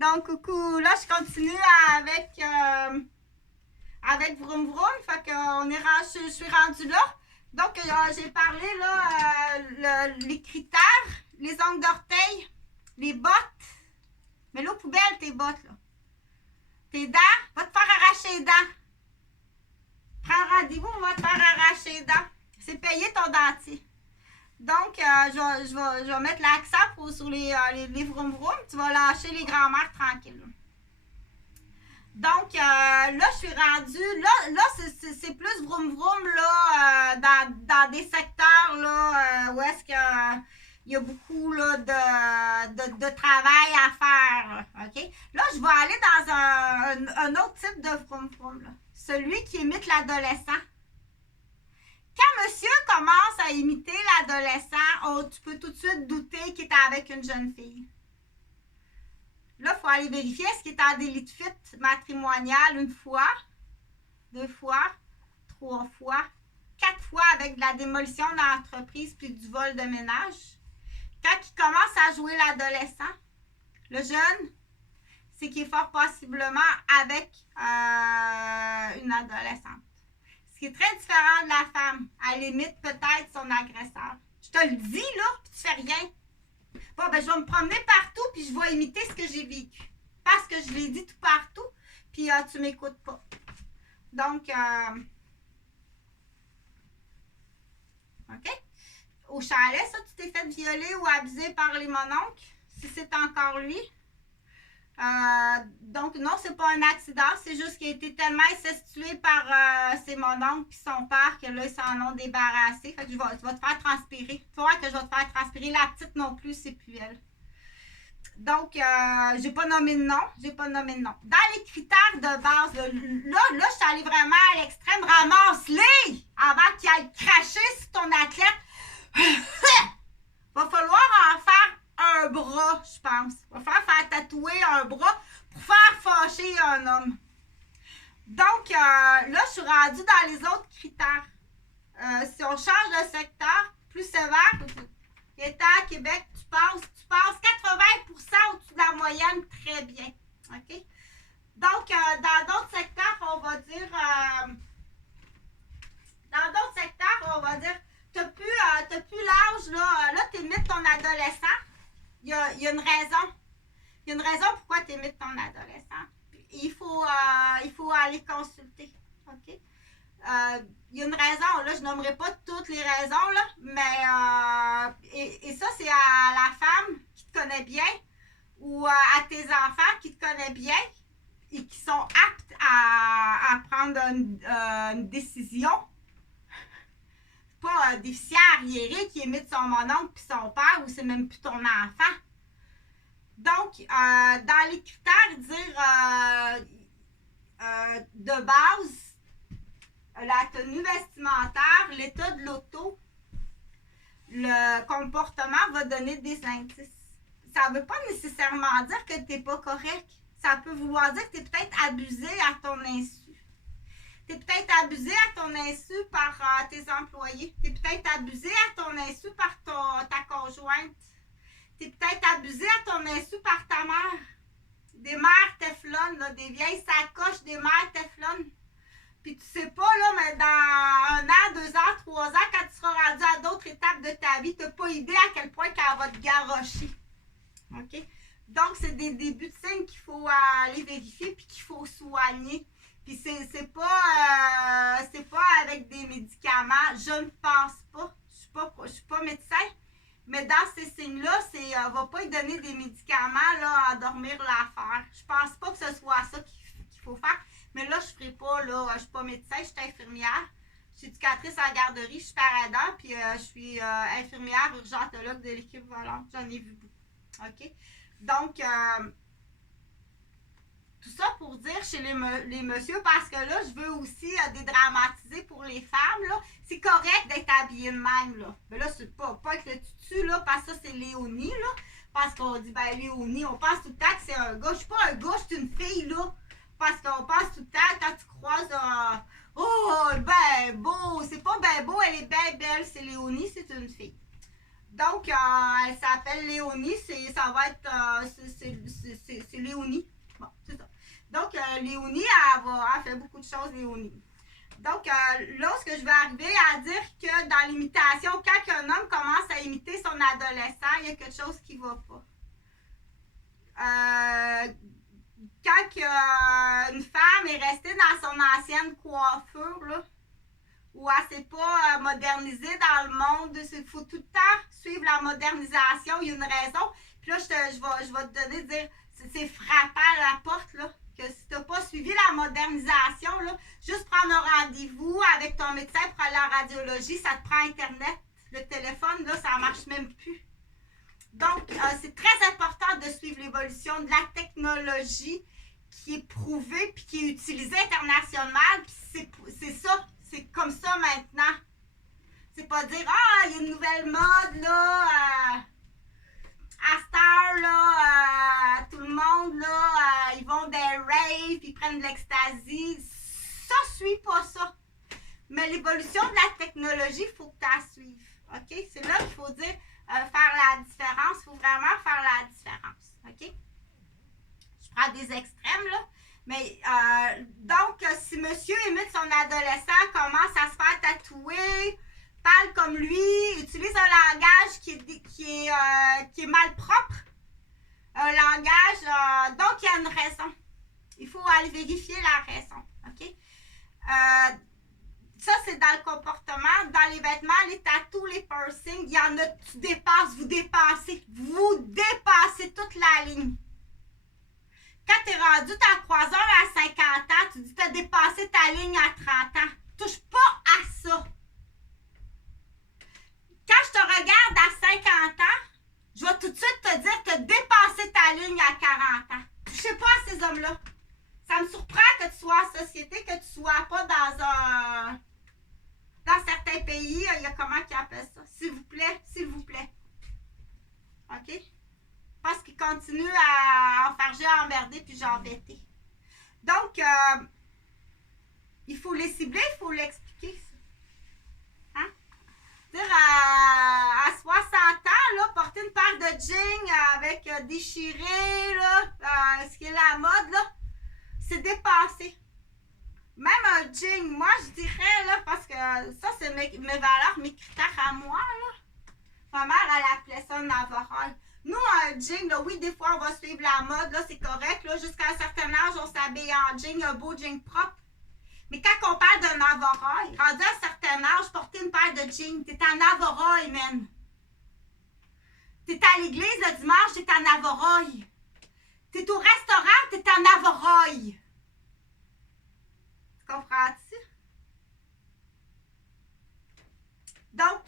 Donc, coucou, là, je continue avec Vroom Vroom. Fait qu'on est je suis rendue là. Donc, j'ai parlé, là, les critères, les ongles d'orteil, les bottes. Mais là, aux poubelles, tes bottes, là. Tes dents, va te faire arracher les dents. Prends rendez-vous, on va te faire arracher les dents. C'est payer ton dentier. Donc, je vais mettre l'accent sur les Vroom Vroom. Tu vas lâcher les grands-mères tranquilles. Donc, là, je suis rendue. Là c'est plus vroom vroom là, dans des secteurs là, où est-ce que il y a beaucoup là, de travail à faire. Là, OK? Là, je vais aller dans un autre type de vroom vroom. Là. Celui qui imite l'adolescent. Quand monsieur commence à imiter l'adolescent, oh, tu peux tout de suite douter qu'il est avec une jeune fille. Là, il faut aller vérifier est-ce qu'il est en délit de fuite matrimonial une fois, 2 fois, 3 fois, 4 fois avec de la démolition d'entreprise puis du vol de ménage. Quand il commence à jouer l'adolescent, le jeune, c'est qu'il est fort possiblement avec une adolescente. Ce qui est très différent de la femme. Elle imite peut-être son agresseur. Je te le dis, là, puis tu fais rien. Bon, ben, je vais me promener partout, puis je vais imiter ce que j'ai vécu. Parce que je l'ai dit tout partout, puis tu m'écoutes pas. Donc, OK? Au chalet, ça, tu t'es fait violer ou abuser par les mononcles, si c'est encore lui. Donc, non, c'est pas un accident, c'est juste qu'il a été tellement incestué par ses mononcles et son père que là, ils s'en ont débarrassé. Fait que je vais te faire transpirer. Tu vois que je vais te faire transpirer. La petite non plus, c'est plus elle. Donc, j'ai pas nommé de nom. Dans les critères de base, là, je suis allée vraiment à l'extrême. Ramasse-les avant qu'il aille cracher sur ton athlète. Va falloir en faire un bras, je pense. Va falloir faire tatouer un bras pour faire fâcher un homme. Donc, là, je suis rendue dans les autres critères. Si on change de secteur, plus sévère, étant à Québec, tu passes 80% au-dessus de la moyenne, très bien. OK? Donc, dans d'autres secteurs, on va dire... t'as plus l'âge, là tu imites ton adolescent. Il y a une raison. Il y a une raison pourquoi tu imites ton adolescent. Il faut aller consulter. OK? Il y a une raison. Là, je nommerai pas toutes les raisons, là, mais et ça, c'est à la femme qui te connaît bien ou à tes enfants qui te connaissent bien et qui sont aptes à prendre une décision. Pas un déficient arriéré qui imite son mononcle puis son père ou c'est même plus ton enfant. Donc, dans les critères, dire de base, la tenue vestimentaire, l'état de l'auto, le comportement va donner des indices. Ça ne veut pas nécessairement dire que tu n'es pas correct. Ça peut vouloir dire que tu es peut-être abusé à ton insu. Tu es peut-être abusé à ton insu par tes employés. Tu es peut-être abusé à ton insu par ta conjointe. Tu es peut-être abusé à ton insu par ta mère. Des mères Teflon, là, des vieilles sacoches, des mères Teflon. Puis tu sais pas, là, mais dans 1 an, 2 ans, 3 ans, quand tu seras rendu à d'autres étapes de ta vie, tu n'as pas idée à quel point qu'elle va te garrocher. OK? Donc, c'est des débuts de signes qu'il faut aller vérifier puis qu'il faut soigner. Puis c'est pas avec des médicaments. Je ne pense pas. Je suis pas médecin. Mais dans ces signes-là, va pas lui donner des médicaments là, à dormir l'affaire. Je pense pas que ce soit ça qu'il faut faire. Mais là, je ferai pas, là, je suis pas médecin, je suis infirmière. Je suis éducatrice à la garderie, je suis paradant, puis je suis infirmière urgentologue de l'équipe volante. J'en ai vu beaucoup. OK? Donc, tout ça pour dire chez les messieurs, parce que là, je veux aussi dédramatiser pour les femmes, là. C'est correct d'être habillée de même, là. Mais là, c'est pas avec le tutu, là, parce que ça, c'est Léonie, là. Parce qu'on dit, ben, Léonie, on pense tout le temps que c'est un gars. Je suis pas un gars, je suis une fille, là. Parce qu'on pense tout le temps, quand tu croises oh, ben beau, c'est pas ben beau, elle est bien belle, c'est Léonie, c'est une fille. Donc, elle s'appelle Léonie. Ça va être. C'est Léonie. Bon, c'est ça. Donc, Léonie, elle fait beaucoup de choses, Léonie. Donc, là, ce que je vais arriver à dire que dans l'imitation, quand un homme commence à imiter son adolescent, il y a quelque chose qui ne va pas. Quand une femme est restée dans son ancienne coiffure, là, ou elle ne s'est pas modernisée dans le monde, il faut tout le temps suivre la modernisation, il y a une raison. Puis là, je vais te donner, dire, c'est frappant à la porte, là, que si tu n'as pas suivi la modernisation, là, juste prendre un rendez-vous avec ton médecin pour aller en radiologie, ça te prend Internet. Le téléphone, là, ça ne marche même plus. Donc, c'est très important de suivre l'évolution de la technologie qui est prouvée puis qui est utilisée internationalement. Puis c'est ça, c'est comme ça maintenant. C'est pas dire, il y a une nouvelle mode, là, à cette heure, là, tout le monde, là, ils vont des raves, ils prennent de l'ecstasy. Ça suit pas ça. Mais l'évolution de la technologie, il faut que tu la suives. OK? C'est là qu'il faut dire faire la différence. Il faut vraiment faire la différence. OK? Je prends des extrêmes, là. Mais donc, si monsieur imite son adolescent, commence à se faire tatouer, parle comme lui, utilise un langage qui est malpropre, un langage, donc il y a une raison. Il faut aller vérifier la raison. OK? Ça, c'est dans le comportement. Dans les vêtements, les tatous, les piercings, il y en a, tu dépasses, vous dépassez toute la ligne. Quand tu es rendu ta croiseur à 50 ans, tu dis que tu as dépassé ta ligne à 30 ans. Touche pas à ça. Quand je te regarde à 50 ans, je vais tout de suite te dire que tu as dépassé ta ligne à 40 ans. Touchez pas à ces hommes-là. Ça me surprend que tu sois en société, que tu ne sois pas dans certains pays, il y a comment qu'ils appellent ça? S'il vous plaît. OK? Parce qu'ils continuent à enfarger, à emmerder, puis j'embêter. Donc, il faut les cibler, il faut l'expliquer, ça. Hein? Dire à 60 ans, là, porter une paire de jeans avec déchiré, là, ce qui est la mode, là, c'est dépassé. Même un jean, moi, je dirais, là, parce que ça, c'est mes valeurs, mes critères à moi, là. Ma mère, elle appelait ça un overall. Nous, un jean, là, oui, des fois, on va suivre la mode, là, c'est correct, là, jusqu'à un certain âge, on s'habille en jean, un beau jean propre. Mais quand on parle d'un overall, rendu à un certain âge, porter une paire de jeans, t'es en overall, man. T'es à l'église le dimanche, t'es en overall. T'es au restaurant, t'es en overall. Comprends-tu? Donc,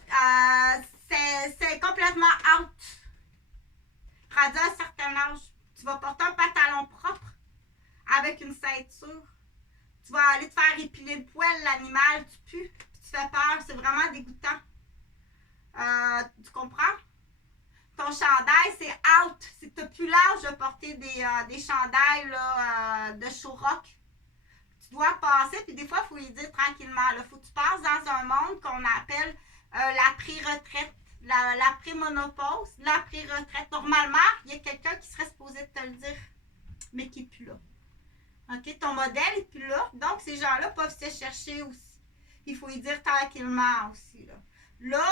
c'est complètement out. Rendu à un certain âge, tu vas porter un pantalon propre avec une ceinture. Tu vas aller te faire épiler le poil, l'animal, tu pues, puis tu fais peur. C'est vraiment dégoûtant. Tu comprends? Ton chandail, c'est out. C'est plus large de porter des chandails là, de show rock. Tu dois passer, puis des fois, il faut y dire tranquillement. Il faut que tu passes dans un monde qu'on appelle la pré-retraite, la pré-monopause, la pré-retraite. Normalement, il y a quelqu'un qui serait supposé te le dire, mais qui n'est plus là. OK? Ton modèle n'est plus là. Donc, ces gens-là peuvent se chercher aussi. Il faut y dire tranquillement aussi. Là,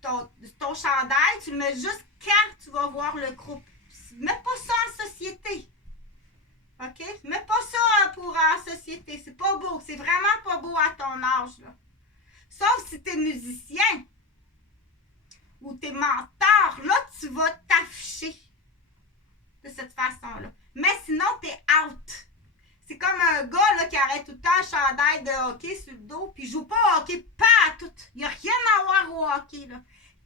ton chandail, tu le mets juste quand tu vas voir le groupe. Mets pas ça en société. OK? Mets pas ça pour en société. C'est pas beau. C'est vraiment pas beau à ton âge. Là. Sauf si tu es musicien ou tu es mentor. Là, tu vas t'afficher de cette façon-là. Mais sinon, tu es out. C'est comme un gars là, qui arrête tout le temps un chandail de hockey sur le dos puis il joue pas au hockey, pas à tout. Il n'y a rien à voir au hockey.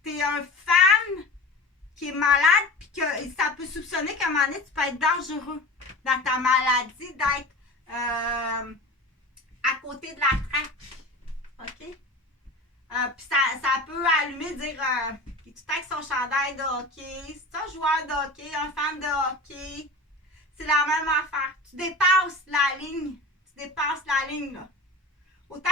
Tu es un fan qui est malade puis que ça peut soupçonner qu'à un moment donné, tu peux être dangereux dans ta maladie, d'être à côté de la traque. OK? Puis ça peut allumer, dire qu'il est tout avec son chandail de hockey. C'est un joueur de hockey, un fan de hockey. C'est la même affaire. Tu dépasses la ligne. Là. Autant